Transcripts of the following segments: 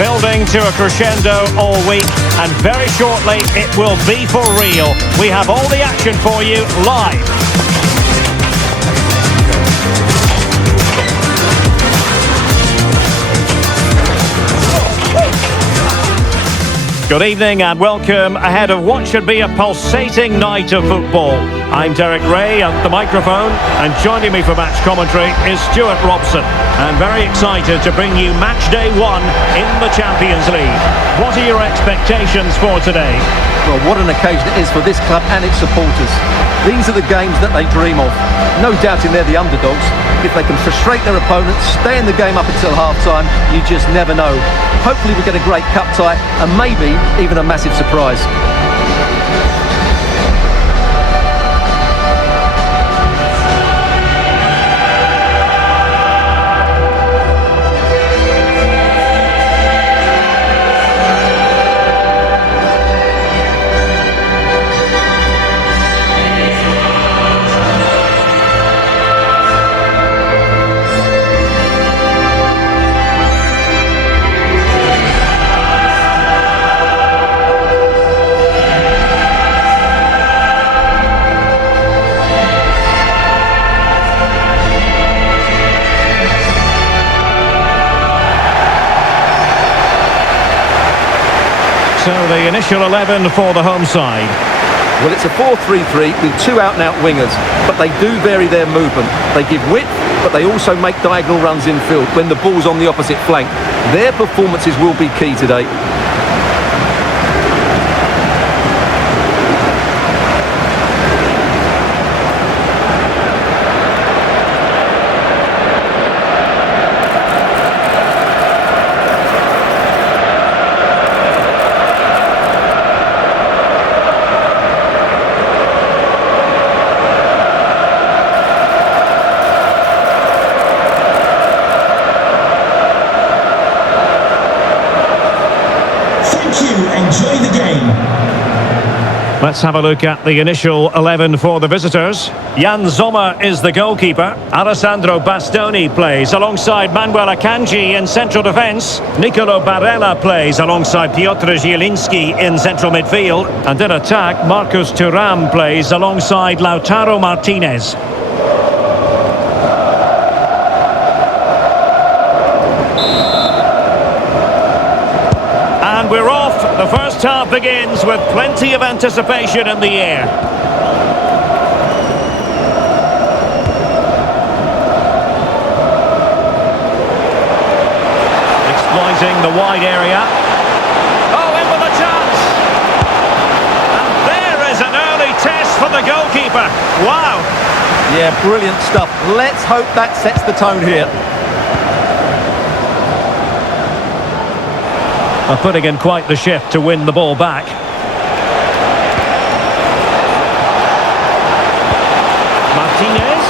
Building to a crescendo all week, and very shortly it will be for real. We have all the action for you live. Good evening and welcome ahead of what should be a pulsating night of football. I'm Derek Ray at the microphone, and joining me for match commentary is Stuart Robson. And very excited to bring you match day 1 in the Champions League. What are your expectations for today? Well, what an occasion it is for this club and its supporters. These are the games that they dream of. No doubting they're the underdogs. If they can frustrate their opponents, stay in the game up until half-time, you just never know. Hopefully we get a great cup tie and maybe even a massive surprise. So the initial 11 for the home side. Well, it's a 4-3-3 with two out-and-out wingers, but they do vary their movement. They give width, but they also make diagonal runs infield when the ball's on the opposite flank. Their performances will be key today. Enjoy the game. Let's have a look at the initial 11 for the visitors. Jan Sommer is the goalkeeper. Alessandro Bastoni plays alongside Manuel Akanji in central defence. Nicolo Barella plays alongside Piotr Zielinski in central midfield. And in attack, Marcus Thuram plays alongside Lautaro Martinez. And we're off. The first half begins with plenty of anticipation in the air. Exploiting the wide area. Oh, in with a chance. And there is an early test for the goalkeeper. Wow. Yeah, brilliant stuff. Let's hope that sets the tone here. Putting in quite the shift to win the ball back. Martinez!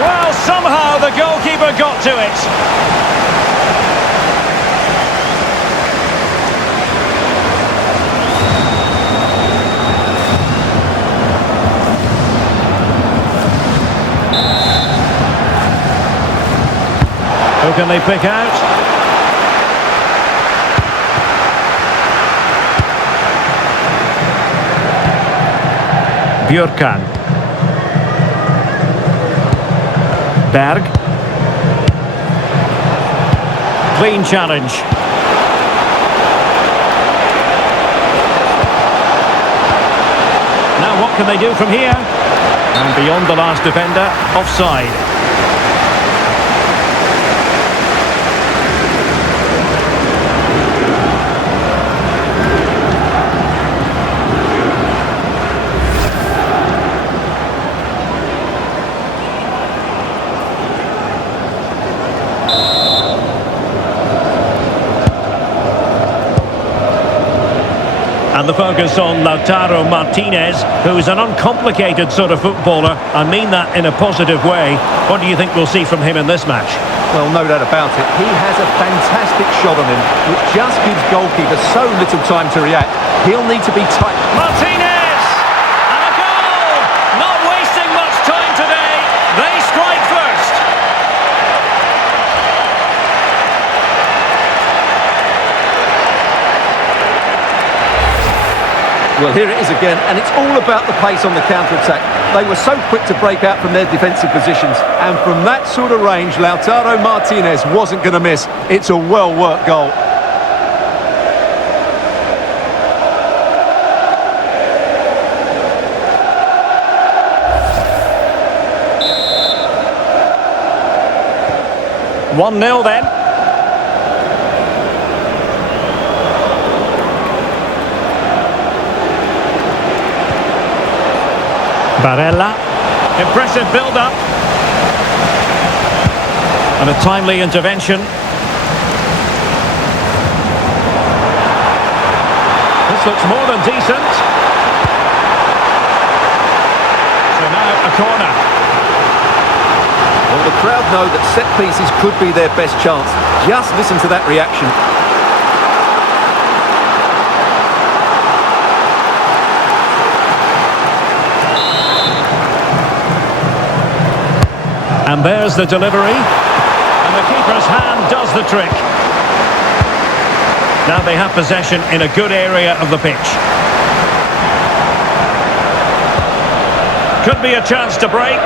Well, somehow the goalkeeper got to it. Who can they pick out? Björkan. Berg. Clean challenge. Now what can they do from here? And beyond the last defender, offside. And the focus on Lautaro Martinez, who's an uncomplicated sort of footballer. I mean that in a positive way. What do you think we'll see from him in this match? Well, no doubt about it. He has a fantastic shot on him, which just gives goalkeepers so little time to react. He'll need to be tight. Martinez! And a goal! Not wasting much time today. They strike first. Well, here it is again, and it's all about the pace on the counter-attack. They were so quick to break out from their defensive positions, and from that sort of range, Lautaro Martinez wasn't going to miss. It's a well-worked goal. One 0 then. Barella. Impressive build-up. And a timely intervention. This looks more than decent. So now a corner. Well, the crowd know that set pieces could be their best chance. Just listen to that reaction. And there's the delivery. And the keeper's hand does the trick. Now they have possession in a good area of the pitch. Could be a chance to break.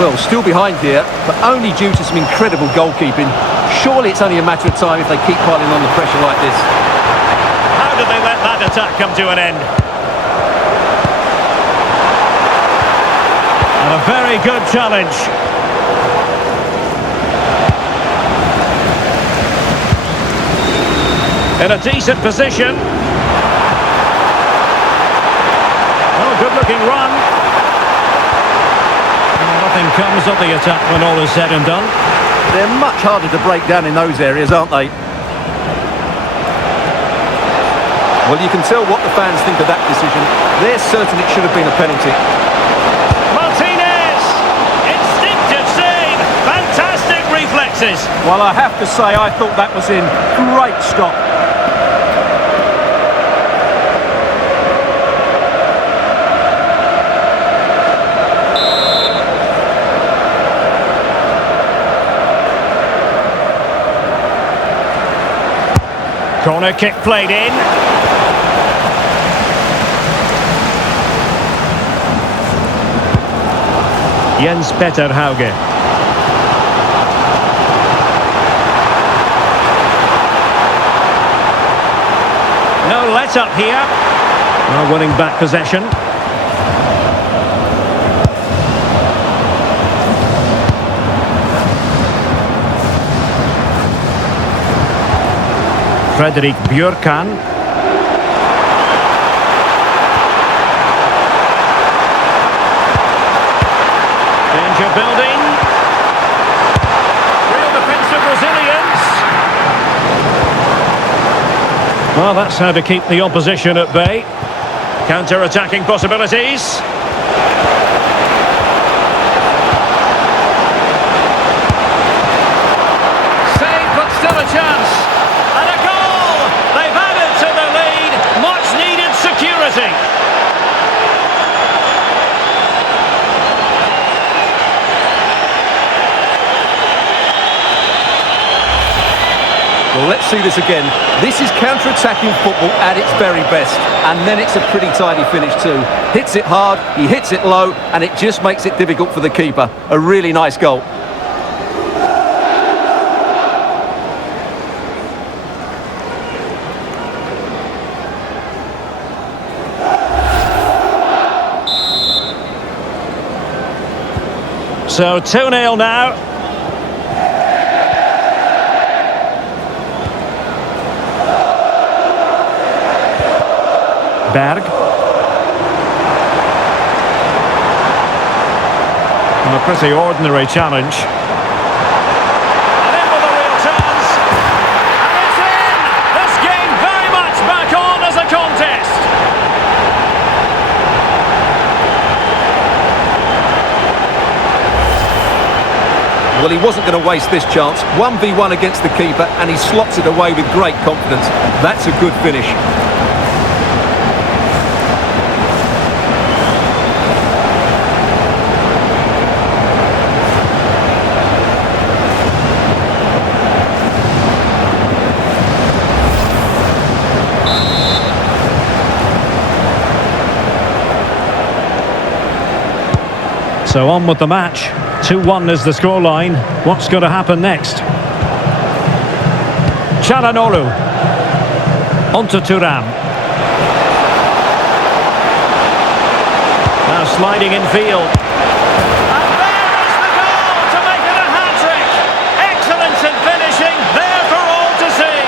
Well, still behind here, but only due to some incredible goalkeeping. Surely it's only a matter of time if they keep piling on the pressure like this. How did they let that attack come to an end? And a very good challenge. In a decent position. Oh, good-looking run. Nothing comes of the attack when all is said and done. They're much harder to break down in those areas, aren't they? Well, you can tell what the fans think of that decision. They're certain it should have been a penalty. Martinez! Instinctive save! Fantastic reflexes! Well, I have to say, I thought that was in. Great stop. Corner kick played in. Jens Petter Hauge. No let up here. Now winning back possession. Fredrik Björkan. Danger building. Real defensive resilience. Well, that's how to keep the opposition at bay. Counter-attacking possibilities. Save, but still a chance. And a goal! They've added to the lead. Much needed security. Well, let's see this again. This is counter-attacking football at its very best. And then it's a pretty tidy finish too. Hits it hard, he hits it low, and it just makes it difficult for the keeper. A really nice goal. So 2-0 now. Berg. And a pretty ordinary challenge. And in with a real chance. And it's in! This game very much back on as a contest. Well, he wasn't going to waste this chance. 1v1 against the keeper, and he slots it away with great confidence. That's a good finish. So on with the match. 2-1 is the scoreline. What's going to happen next? Çalhanoğlu. Onto Thuram. Now sliding in field. And there is the goal to make it a hat-trick. Excellence in finishing, there for all to see.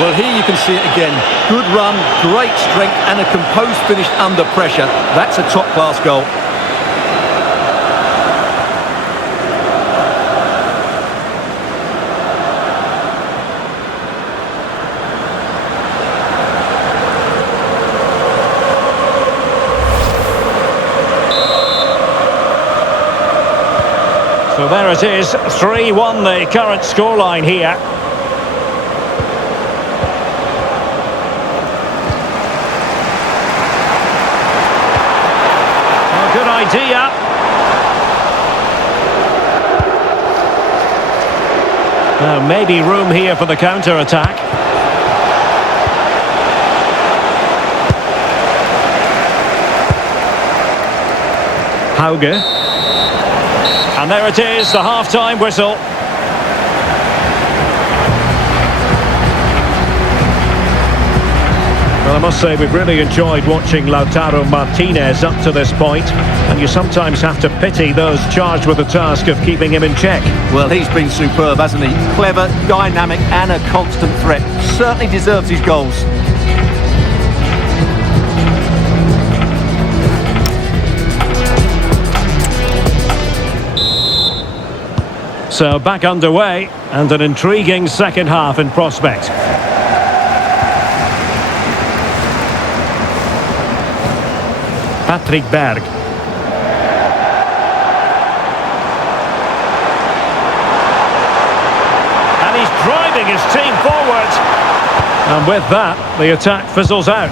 Well, here you can see it again. Good run, great strength and a composed finish under pressure. That's a top-class goal. So there it is, 3-1 the current scoreline here. Good idea. Now maybe room here for the counter-attack. Hauge. And there it is, the half-time whistle. Well, I must say we've really enjoyed watching Lautaro Martinez up to this point, and you sometimes have to pity those charged with the task of keeping him in check. Well, he's been superb, hasn't he? Clever, dynamic and a constant threat. Certainly deserves his goals. So back underway, and an intriguing second half in prospect. Patrick Berg. And he's driving his team forward. And with that, the attack fizzles out.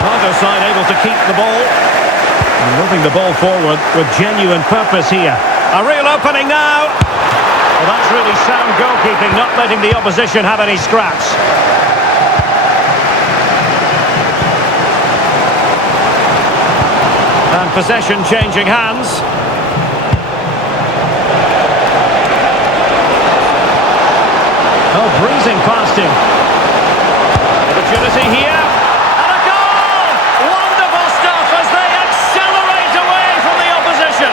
Other side able to keep the ball. And moving the ball forward with genuine purpose here. A real opening now. Well, that's really sound goalkeeping, not letting the opposition have any scraps. And possession changing hands. Oh, breezing past him. Opportunity here. And a goal! Wonderful stuff as they accelerate away from the opposition.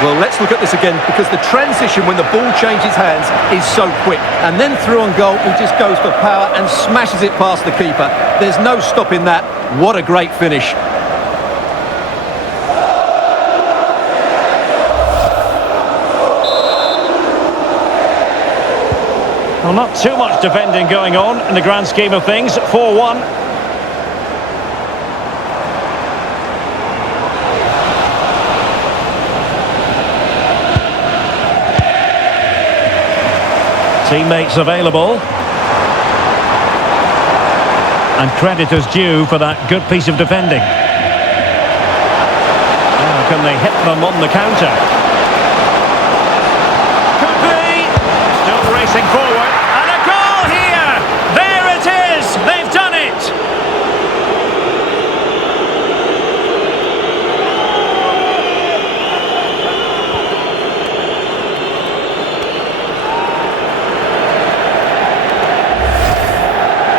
Well, let's look at this again, because the transition when the ball changes hands is so quick. And then through on goal, he just goes for power and smashes it past the keeper. There's no stopping that. What a great finish. Well, not too much defending going on in the grand scheme of things. 4-1. Teammates available. And credit is due for that good piece of defending. Now can they hit them on the counter? Could be. Still racing forward. And a goal here! There it is! They've done it!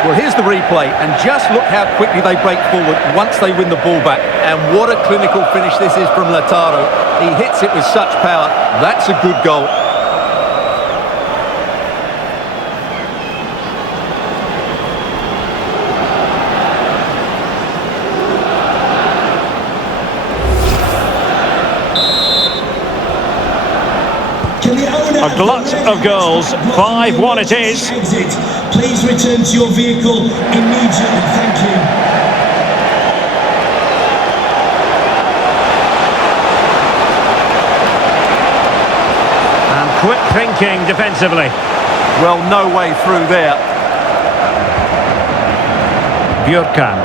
Well, here's the replay, and just look how quickly they break forward once they win the ball back. And what a clinical finish this is from Lautaro. He hits it with such power. That's a good goal. A glut of goals. 5-1 it is. Please return to your vehicle immediately. Thank you. And quick thinking defensively. Well, no way through there. Björkan.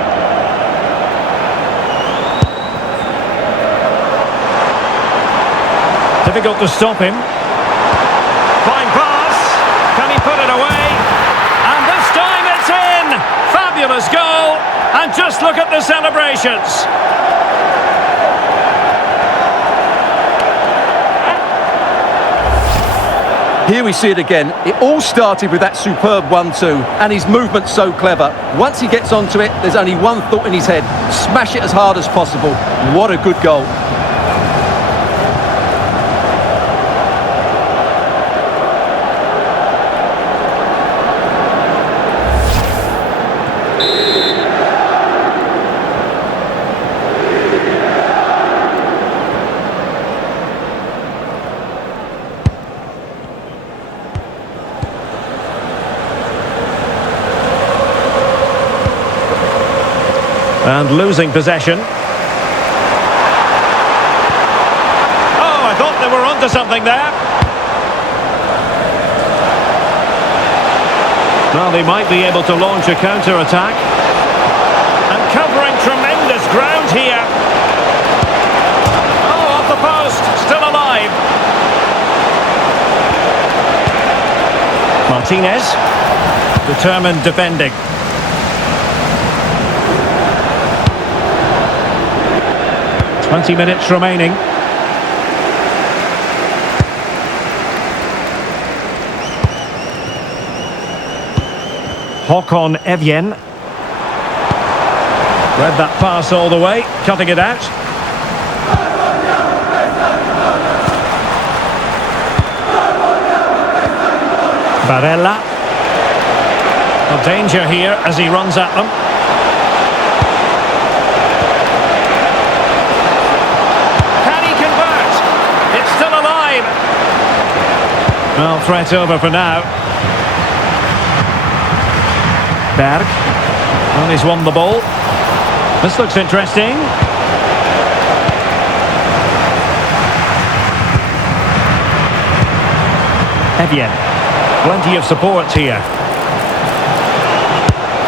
Difficult to stop him. Fine pass. Can he put it away? And this time it's in! Fabulous goal. And just look at the celebrations. Here we see it again. It all started with that superb 1-2, and his movement's so clever. Once he gets onto it, there's only one thought in his head: smash it as hard as possible. What a good goal. And losing possession. Oh, I thought they were onto something there. Well, they might be able to launch a counter-attack. And covering tremendous ground here. Oh, off the post, still alive. Martinez, determined defending. Twenty minutes remaining. Håkon Evjen. Read that pass all the way, cutting it out. Barella. A danger here as he runs at them. Well, threat over for now. Berg. Well, he's won the ball. This looks interesting. Evjen. Plenty of support here.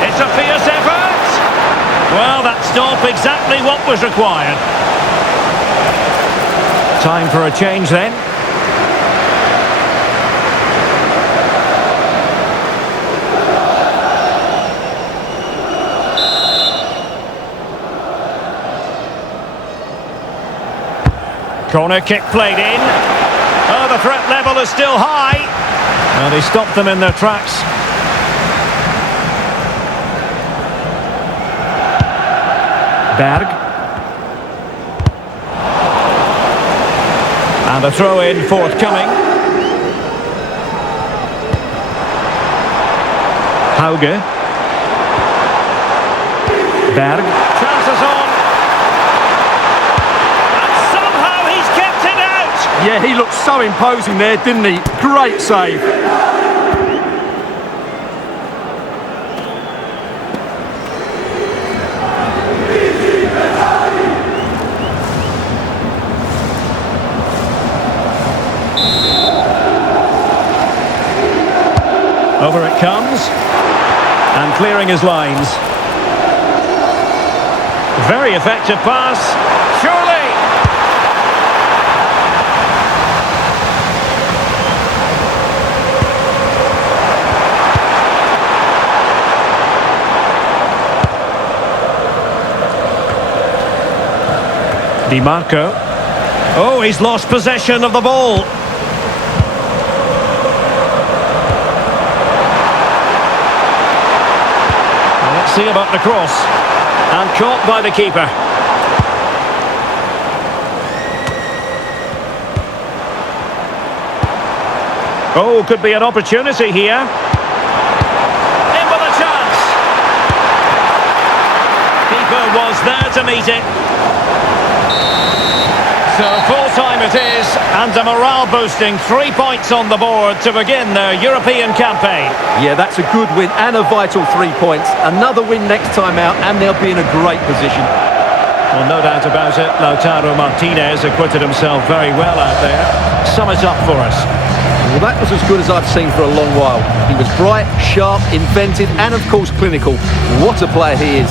It's a fierce effort! Well, that stop exactly what was required. Time for a change then. Corner kick played in. Oh, the threat level is still high. Well, they stopped them in their tracks. Berg. And a throw-in forthcoming. Hauge. Berg. Chances on. Yeah, he looked so imposing there, didn't he? Great save. Over it comes. And clearing his lines. Very effective pass. Surely! Di Marco. Oh, he's lost possession of the ball. Let's see about the cross. And caught by the keeper. Oh, could be an opportunity here. In with a chance. Keeper was there to meet it. So full-time it is, and a morale-boosting 3 points on the board to begin their European campaign. Yeah, that's a good win and a vital 3 points. Another win next time out, and they'll be in a great position. Well, no doubt about it, Lautaro Martinez acquitted himself very well out there. Sum it up for us. Well, that was as good as I've seen for a long while. He was bright, sharp, inventive and of course clinical. What a player he is.